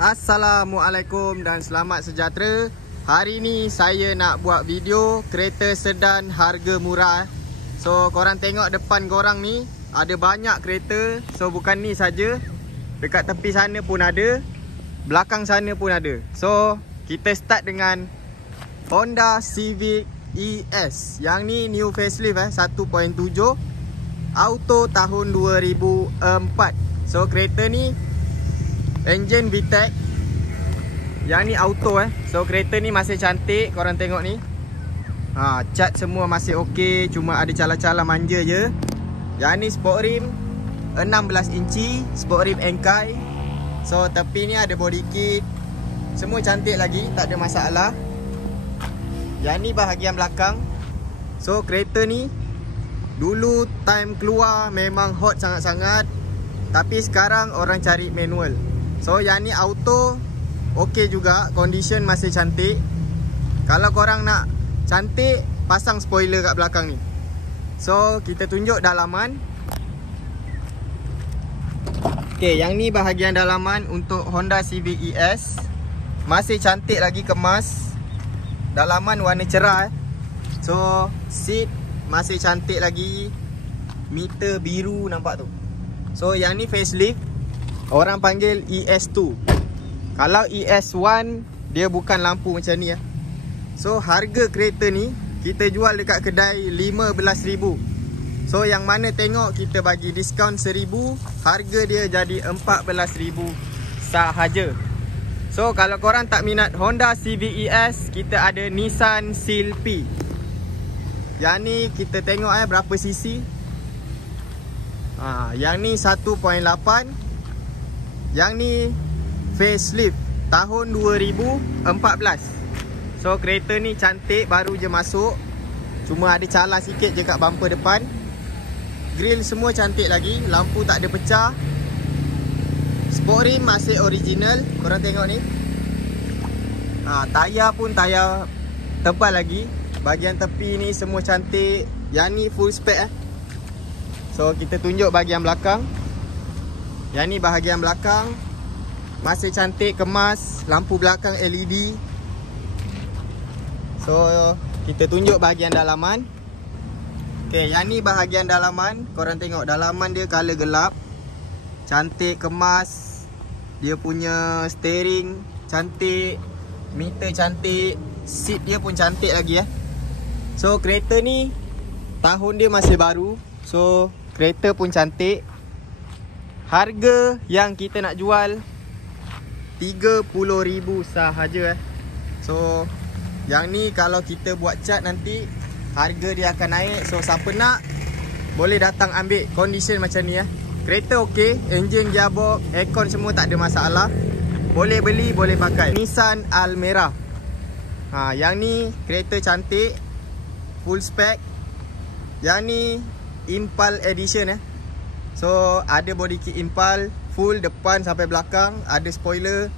Assalamualaikum dan selamat sejahtera. Hari ni saya nak buat video kereta sedan harga murah. So korang tengok depan korang ni ada banyak kereta. So bukan ni saja, dekat tepi sana pun ada, belakang sana pun ada. So kita start dengan Honda Civic ES. Yang ni new facelift 1.7 auto tahun 2004. So kereta ni engine VTEC. Yang ni auto So kereta ni masih cantik. Korang tengok ni, cat semua masih okey, cuma ada calar-calar manja je. Yang ni sport rim 16 inci, sport rim Enkai. So tepi ni ada body kit, semua cantik lagi, tak ada masalah. Yang ni bahagian belakang. So kereta ni dulu time keluar memang hot sangat-sangat, tapi sekarang orang cari manual. So yang ni auto okey juga, condition masih cantik. Kalau korang nak cantik, pasang spoiler kat belakang ni. So kita tunjuk dalaman. Okay, yang ni bahagian dalaman untuk Honda Civic ES. Masih cantik lagi, kemas. Dalaman warna cerah So seat masih cantik lagi. Meter biru nampak tu. So yang ni facelift, orang panggil ES2. Kalau ES1 dia bukan lampu macam ni So harga kereta ni kita jual dekat kedai 15,000. So yang mana tengok kita bagi diskaun 1,000, harga dia jadi 14,000 sahaja. So kalau korang tak minat Honda Civic ES, kita ada Nissan Seal P. Yang ni kita tengok berapa cc. Yang ni 1.8. Yang ni facelift tahun 2014. So kereta ni cantik, baru je masuk, cuma ada calar sikit je kat bumper depan. Grill semua cantik lagi, lampu tak ada pecah. Sport rim masih original, korang tengok ni. Tayar pun tayar tebal lagi. Bahagian tepi ni semua cantik. Yang ni full spec So kita tunjuk bahagian belakang. Yang ni bahagian belakang, masih cantik, kemas. Lampu belakang LED. So kita tunjuk bahagian dalaman. Okay, yang ni bahagian dalaman. Korang tengok dalaman dia color gelap, cantik, kemas. Dia punya steering cantik, meter cantik, seat dia pun cantik lagi So kereta ni tahun dia masih baru. So kereta pun cantik. Harga yang kita nak jual 30,000 sahaja So yang ni kalau kita buat cat nanti, harga dia akan naik. So siapa nak, boleh datang ambil. Condition macam ni Kereta okey, engine, gearbox, aircon semua tak ada masalah. Boleh beli, boleh pakai. Nissan Almera. Yang ni kereta cantik, full spec. Yang ni Impal Edition So ada body kit Impal, full depan sampai belakang, ada spoiler.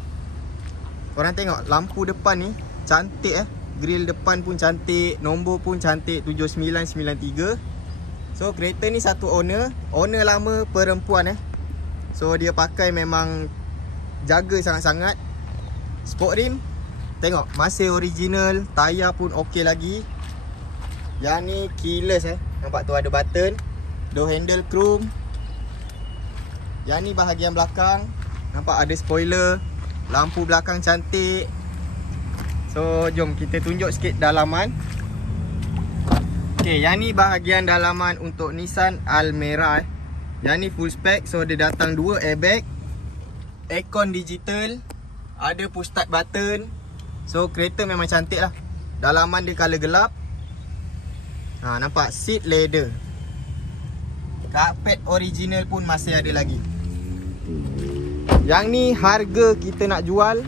Korang tengok lampu depan ni cantik grill depan pun cantik, nombor pun cantik, 7993. So kereta ni satu owner lama, perempuan So dia pakai memang jaga sangat-sangat. Sport rim tengok masih original, tayar pun okey lagi. Yang ni keyless nampak tu ada button. Door handle chrome. Yang ni bahagian belakang, nampak ada spoiler. Lampu belakang cantik. So jom kita tunjuk sikit dalaman. Okay, yang ni bahagian dalaman untuk Nissan Almera Yang ni full spec. So dia datang 2 airbag, aircon digital, ada push start button. So kereta memang cantik lah. Dalaman dia color gelap. Nampak seat leather. Karpet original pun masih ada lagi. Yang ni harga kita nak jual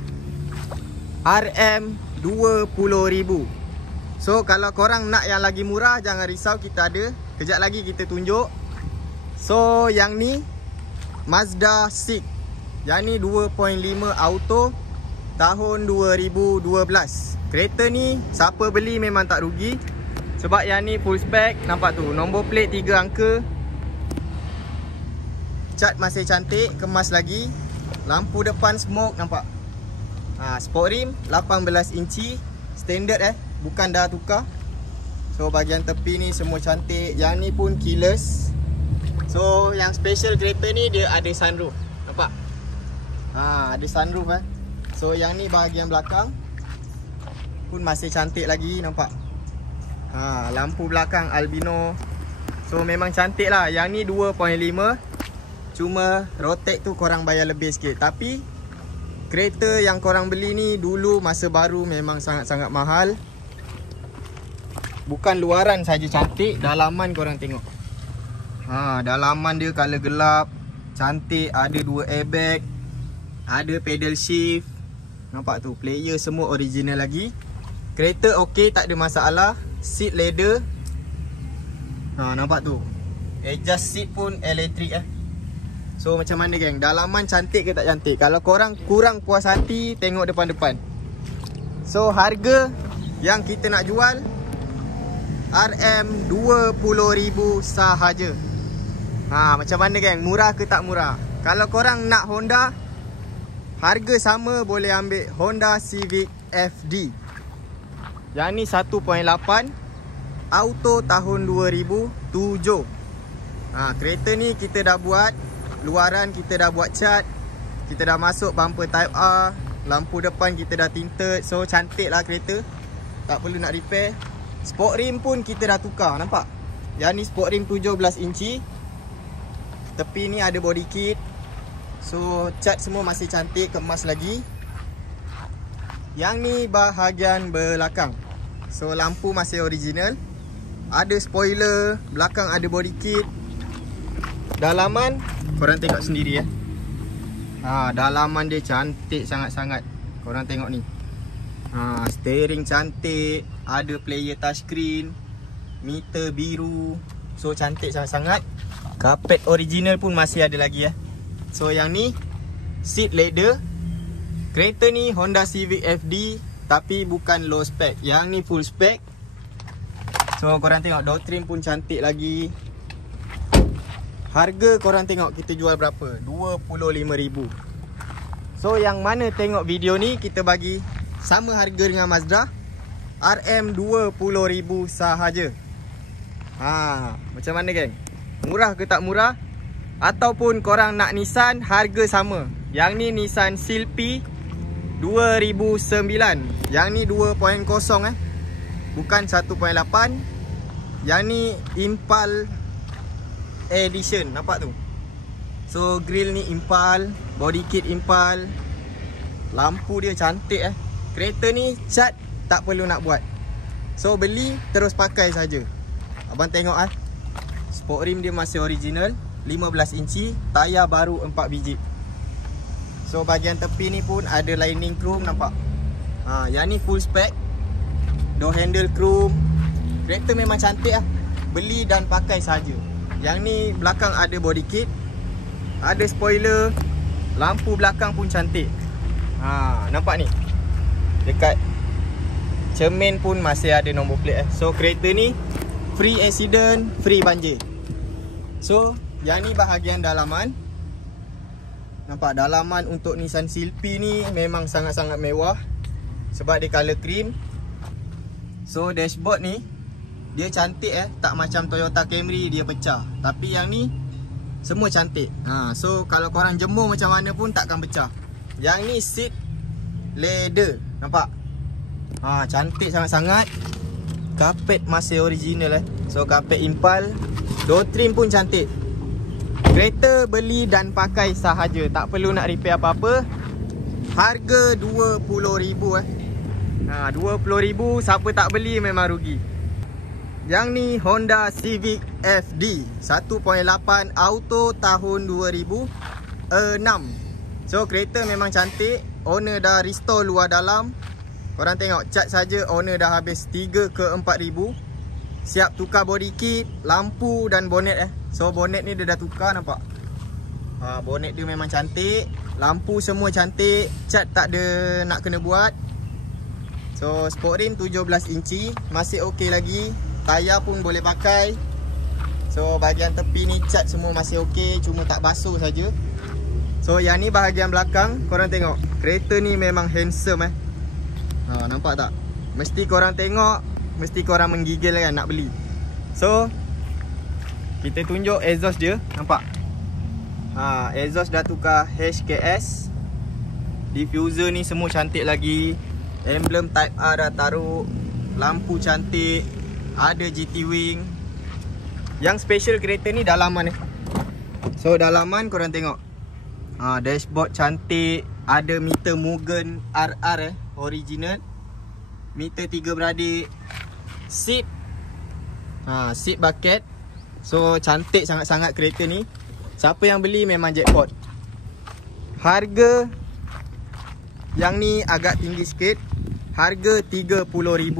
RM20,000. So kalau korang nak yang lagi murah, jangan risau, kita ada. Kejap lagi kita tunjuk. So yang ni Mazda 6. Yang ni 2.5 auto tahun 2012. Kereta ni siapa beli memang tak rugi, sebab yang ni full spec. Nampak tu, nombor plate 3 angka. Cat masih cantik, kemas lagi. Lampu depan smoke nampak. Sport rim 18 inci standard bukan dah tukar. So bahagian tepi ni semua cantik. Yang ni pun keyless. So yang special kereta ni dia ada sunroof. Nampak? Ada sunroof So yang ni bahagian belakang pun masih cantik lagi, nampak? Lampu belakang albino. So memang cantik lah. Yang ni 2.5. Cuma rotate tu korang bayar lebih sikit. Tapi kereta yang korang beli ni dulu masa baru memang sangat-sangat mahal. Bukan luaran saja cantik, dalaman korang tengok. Dalaman dia color gelap, cantik, ada 2 airbag, ada pedal shift. Nampak tu, player semua original lagi. Kereta okey, tak ada masalah. Seat leather. Nampak tu. Adjust seat pun elektrik So macam mana geng? Dalaman cantik ke tak cantik? Kalau korang kurang puas hati, tengok depan-depan. So harga yang kita nak jual RM20,000 sahaja. Macam mana geng? Murah ke tak murah? Kalau korang nak Honda, harga sama boleh ambil Honda Civic FD. Yang ni 1.8 auto tahun 2007. Kereta ni kita dah buat luaran, kita dah buat cat, kita dah masuk bumper type R, lampu depan kita dah tinted. So cantik lah kereta, tak perlu nak repair. Sport rim pun kita dah tukar, nampak? Yang ni sport rim 17 inci. Tepi ni ada body kit. So cat semua masih cantik, kemas lagi. Yang ni bahagian belakang. So lampu masih original. Ada spoiler, belakang ada body kit. Dalaman korang tengok sendiri dalaman dia cantik sangat-sangat. Korang tengok ni. Steering cantik, ada player touchscreen, meter biru. So cantik sangat-sangat. Carpet original pun masih ada lagi So yang ni seat leather. Kereta ni Honda Civic FD, tapi bukan low spec. Yang ni full spec. So korang tengok door trim pun cantik lagi. Harga korang tengok kita jual berapa? RM25,000. So yang mana tengok video ni, kita bagi sama harga dengan Mazda, RM20,000 sahaja. Macam mana geng? Murah ke tak murah? Ataupun korang nak Nissan, harga sama. Yang ni Nissan Sylphy 2009. Yang ni 2.0 bukan 1.8. Yang ni Impal Edition, nampak tu? So grill ni Impal, body kit Impal. Lampu dia cantik Kereta ni cat tak perlu nak buat. So beli terus pakai saja. Abang tengok Sport rim dia masih original, 15 inci, tayar baru 4 biji. So bahagian tepi ni pun ada lining chrome, nampak? Yang ni full spec. Door handle chrome. Kereta memang cantik Beli dan pakai saja. Yang ni belakang ada body kit, ada spoiler, lampu belakang pun cantik. Nampak ni? Dekat cermin pun masih ada nombor plate So kereta ni free accident, free banjir. So yang ni bahagian dalaman. Nampak dalaman untuk Nissan Sylphy ni memang sangat-sangat mewah, sebab dia color cream. So dashboard ni dia cantik tak macam Toyota Camry dia pecah. Tapi yang ni semua cantik. So kalau korang jemur macam mana pun takkan pecah. Yang ni seat leather, nampak? Cantik sangat-sangat. Carpet masih original So carpet Impal. Door trim pun cantik. Kereta beli dan pakai sahaja, tak perlu nak repair apa-apa. Harga RM20,000 RM20,000, siapa tak beli memang rugi. Yang ni Honda Civic FD 1.8 auto tahun 2006. So kereta memang cantik. Owner dah restore luar dalam. Korang tengok cat saja owner dah habis 3 ke 4 ribu. Siap tukar body kit, lampu dan bonnet So bonnet ni dia dah tukar, nampak? Bonnet dia memang cantik. Lampu semua cantik. Cat tak ada nak kena buat. So sport rim 17 inci, masih okey lagi. Tayar pun boleh pakai. So bahagian tepi ni cat semua masih okey, cuma tak basuh saja. So yang ni bahagian belakang. Korang tengok, kereta ni memang handsome nampak tak? Mesti korang tengok, mesti korang menggigil kan nak beli. So kita tunjuk exhaust dia. Nampak? Exhaust dah tukar HKS. Diffuser ni semua cantik lagi. Emblem Type R dah taruh. Lampu cantik. Ada GT Wing. Yang special kereta ni dalaman So dalaman korang tengok, dashboard cantik. Ada meter Mugen RR original. Meter 3 beradik. Seat seat bucket. So cantik sangat-sangat kereta ni. Siapa yang beli memang jackpot. Harga yang ni agak tinggi sikit. Harga RM30,000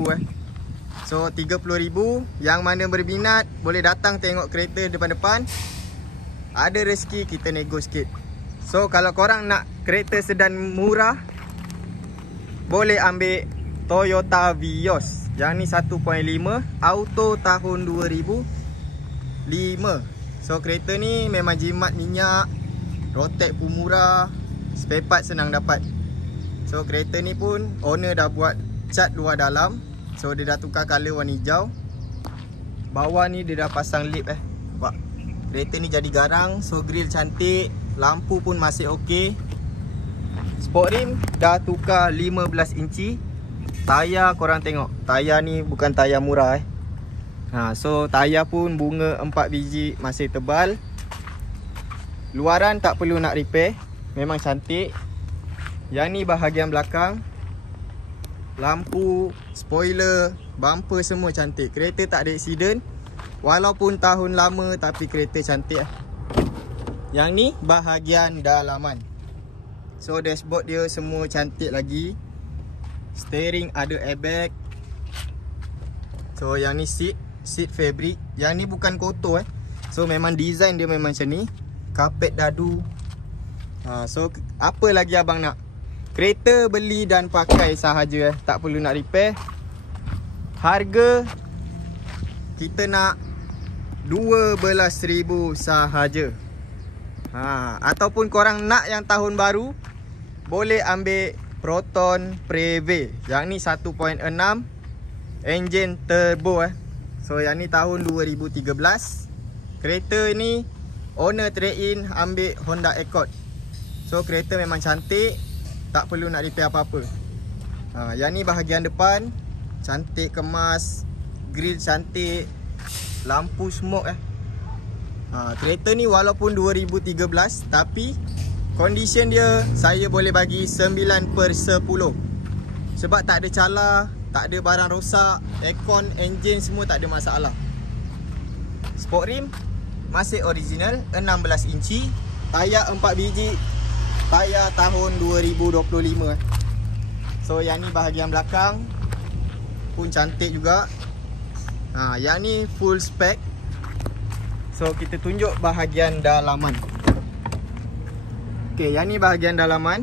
So RM30,000. Yang mana berminat boleh datang tengok kereta depan-depan. Ada rezeki kita nego sikit. So kalau korang nak kereta sedan murah, boleh ambil Toyota Vios. Yang ni 1.5 auto tahun 2005. So kereta ni memang jimat minyak. Rotek pun murah. Spare part senang dapat. So kereta ni pun owner dah buat cat luar dalam. So dia dah tukar color warna hijau. Bawah ni dia dah pasang lip Nampak? Kereta ni jadi garang. So grill cantik. Lampu pun masih okey. Sport rim dah tukar 15 inci. Tayar korang tengok. Tayar ni bukan tayar murah So tayar pun bunga 4 biji, masih tebal. Luaran tak perlu nak repair. Memang cantik. Yang ni bahagian belakang. Lampu, spoiler, bumper semua cantik. Kereta tak ada accident. Walaupun tahun lama tapi kereta cantik Yang ni bahagian dalaman. So dashboard dia semua cantik lagi. Steering ada airbag. So yang ni seat fabric. Yang ni bukan kotor So memang design dia memang macam ni. Karpet dadu. So apa lagi abang nak? Kereta beli dan pakai sahaja tak perlu nak repair. Harga kita nak 12,000 sahaja. Ataupun korang nak yang tahun baru, boleh ambil Proton Preve. Yang ni 1.6 engine turbo So yang ni tahun 2013. Kereta ni owner trade in ambil Honda Accord. So kereta memang cantik. Tak perlu nak repair apa-apa. Yang ni bahagian depan. Cantik kemas. Grill cantik. Lampu smoke kereta ni walaupun 2013, tapi condition dia saya boleh bagi 9/10. Sebab tak ada cala, tak ada barang rosak. Aircon, enjin semua tak ada masalah. Sport rim masih original 16 inci. Tayar 4 biji. Tayar tahun 2025 So yang ni bahagian belakang pun cantik juga. Yang ni full spec. So kita tunjuk bahagian dalaman. Yang ni bahagian dalaman.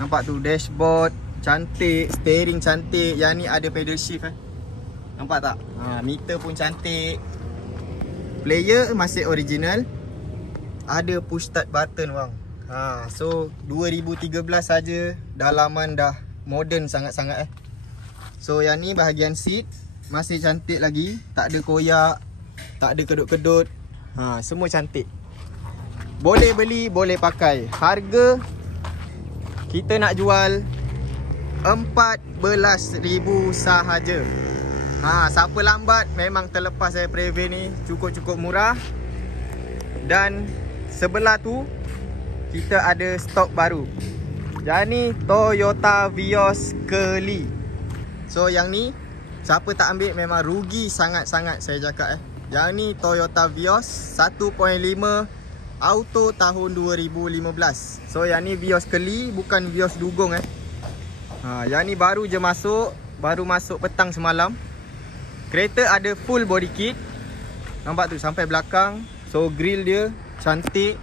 Nampak tu dashboard cantik, steering cantik. Yang ni ada pedal shift Nampak tak? Meter pun cantik. Player masih original. Ada push start button bang. So 2013 saja, dalaman dah modern sangat-sangat So yang ni bahagian seat masih cantik lagi. Tak ada koyak, tak ada kedut-kedut. Semua cantik. Boleh beli, boleh pakai. Harga kita nak jual 14,000 sahaja. Siapa lambat memang terlepas saya Preve ni. Cukup-cukup murah. Dan sebelah tu kita ada stok baru. Yang ni Toyota Vios Curly. So yang ni siapa tak ambil memang rugi sangat-sangat saya cakap Yang ni Toyota Vios 1.5 auto tahun 2015. So yang ni Vios Curly, bukan Vios dugong Yang ni baru je masuk. Baru masuk petang semalam. Kereta ada full body kit. Nampak tu sampai belakang. So grill dia cantik.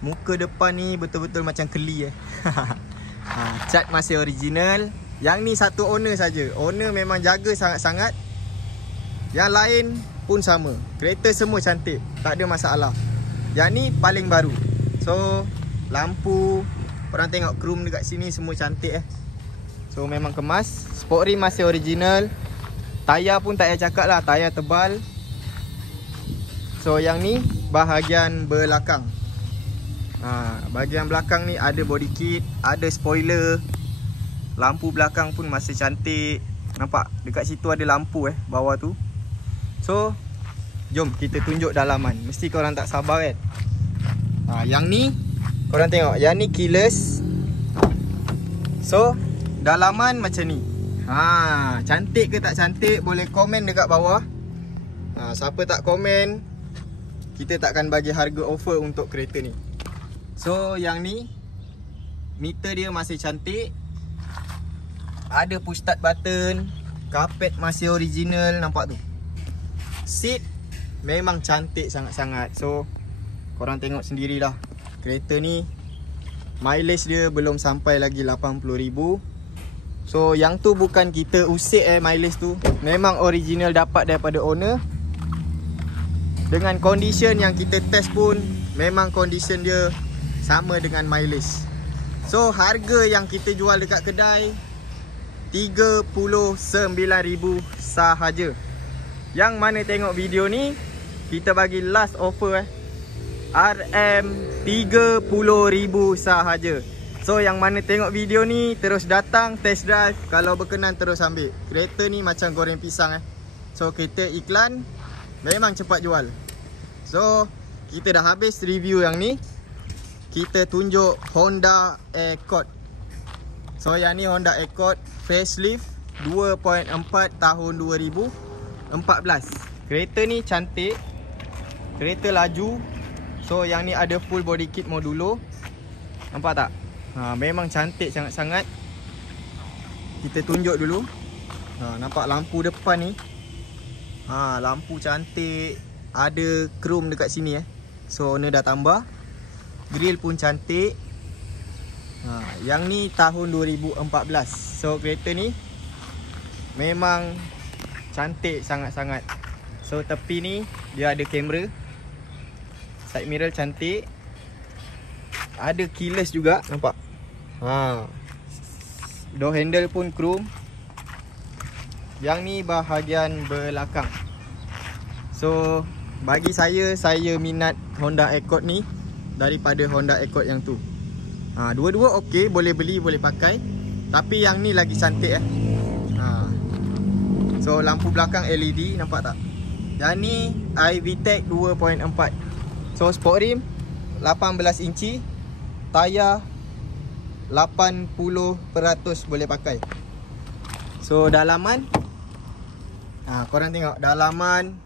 Muka depan ni betul-betul macam keli cat masih original. Yang ni satu owner saja. Owner memang jaga sangat-sangat. Yang lain pun sama. Kereta semua cantik, tak ada masalah. Yang ni paling baru. So lampu, korang tengok chrome dekat sini semua cantik So memang kemas. Sport rim masih original. Tayar pun tak payah cakap lah, tayar tebal. So yang ni bahagian belakang. Bahagian belakang ni ada body kit, ada spoiler. Lampu belakang pun masih cantik. Nampak dekat situ ada lampu bawah tu. So jom kita tunjuk dalaman. Mesti korang tak sabar kan. Yang ni korang tengok, yang ni keyless. So dalaman macam ni. Cantik ke tak cantik, boleh komen dekat bawah. Siapa tak komen, kita takkan bagi harga offer untuk kereta ni. So yang ni, meter dia masih cantik. Ada push start button. Karpet masih original, nampak tu. Seat memang cantik sangat-sangat. So korang tengok sendirilah. Kereta ni mileage dia belum sampai lagi 80,000. So yang tu bukan kita usik mileage tu. Memang original dapat daripada owner. Dengan condition yang kita test pun memang condition dia sama dengan mileage. So harga yang kita jual dekat kedai 39,000 sahaja. Yang mana tengok video ni, kita bagi last offer RM30,000 sahaja. So yang mana tengok video ni terus datang test drive. Kalau berkenan terus ambil. Kereta ni macam goreng pisang So kereta iklan memang cepat jual. So kita dah habis review yang ni. Kita tunjuk Honda Accord. So yang ni Honda Accord facelift 2.4 tahun 2014. Kereta ni cantik. Kereta laju. So yang ni ada full body kit modulo. Nampak tak? Memang cantik sangat-sangat. Kita tunjuk dulu. Nampak lampu depan ni. Lampu cantik. Ada chrome dekat sini So owner dah tambah. Grill pun cantik. Yang ni tahun 2014. So kereta ni memang cantik sangat-sangat. So tepi ni dia ada kamera. Side mirror cantik. Ada keyless juga, nampak? Door handle pun chrome. Yang ni bahagian belakang. So bagi saya minat Honda Accord ni daripada Honda Accord yang tu. Dua-dua okey, boleh beli, boleh pakai. Tapi yang ni lagi cantik So lampu belakang LED, nampak tak? Yang ni iVTEC 2.4. So sport rim 18 inci. Tayar 80% boleh pakai. So dalaman, korang tengok dalaman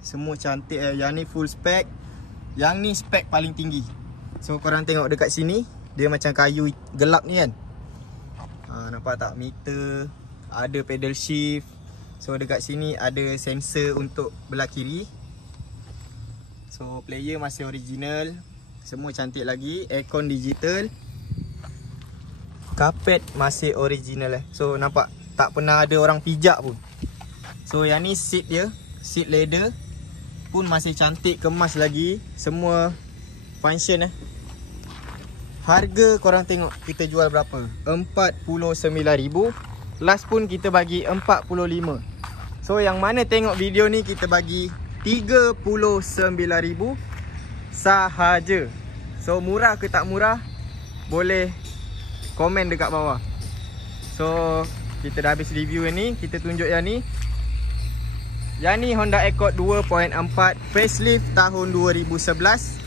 semua cantik Yang ni full spec. Yang ni spec paling tinggi. So korang tengok dekat sini, dia macam kayu gelap ni kan. Nampak tak? Meter. Ada pedal shift. So dekat sini ada sensor untuk belah kiri. So player masih original. Semua cantik lagi. Aircon digital. Karpet masih original So nampak tak pernah ada orang pijak pun. So yang ni seat dia, seat leather pun masih cantik, kemas lagi. Semua function Harga korang tengok kita jual berapa? 49,000. Last pun kita bagi 45. So yang mana tengok video ni kita bagi 39,000 sahaja. So murah ke tak murah, boleh komen dekat bawah. So kita dah habis review yang ni. Kita tunjuk yang ni. Yang ni Honda Accord 2.4 facelift tahun 2011.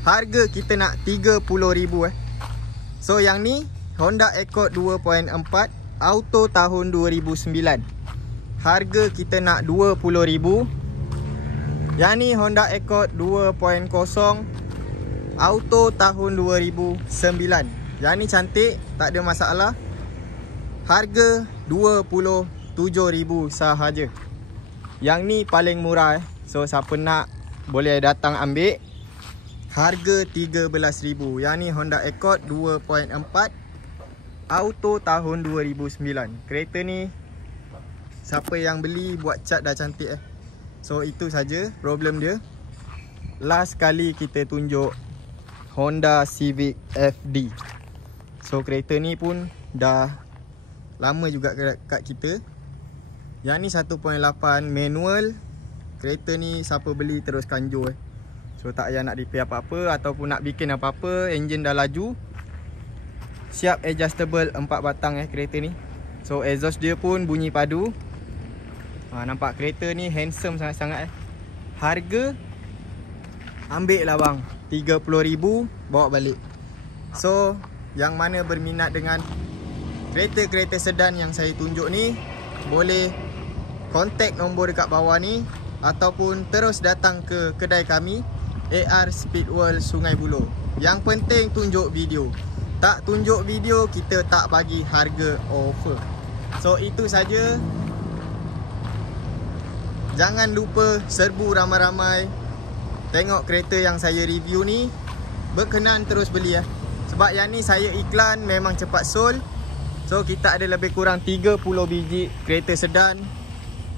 Harga kita nak 30,000 So yang ni Honda Accord 2.4 auto tahun 2009. Harga kita nak 20,000. Yang ni Honda Accord 2.0 auto tahun 2009. Yang ni cantik, tak ada masalah. Harga 27,000 sahaja. Yang ni paling murah So siapa nak boleh datang ambil. Harga 13,000. Yang ni Honda Accord 2.4 auto tahun 2009. Kereta ni siapa yang beli buat cat dah cantik So itu saja problem dia. Last kali kita tunjuk Honda Civic FD. So kereta ni pun dah lama juga kat kita. Yang ni 1.8 manual. Kereta ni siapa beli terus kanjur So tak payah nak repair apa-apa ataupun nak bikin apa-apa. Enjin dah laju. Siap adjustable 4 batang kereta ni. So exhaust dia pun bunyi padu. Nampak kereta ni handsome sangat-sangat Harga ambil lah bang, 30,000 bawa balik. So yang mana berminat dengan kereta-kereta sedan yang saya tunjuk ni, boleh kontak nombor dekat bawah ni ataupun terus datang ke kedai kami, AR Speedworld Sungai Buloh. Yang penting tunjuk video. Tak tunjuk video, kita tak bagi harga offer. So itu saja. Jangan lupa serbu ramai-ramai tengok kereta yang saya review ni. Berkenan terus beli sebab yang ni saya iklan memang cepat sold. So kita ada lebih kurang 30 biji kereta sedan.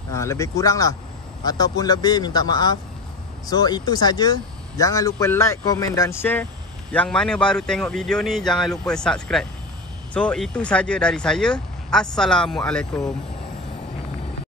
Lebih kurang lah, ataupun lebih, minta maaf. So itu saja. Jangan lupa like, komen dan share. Yang mana baru tengok video ni, jangan lupa subscribe. So itu saja dari saya. Assalamualaikum.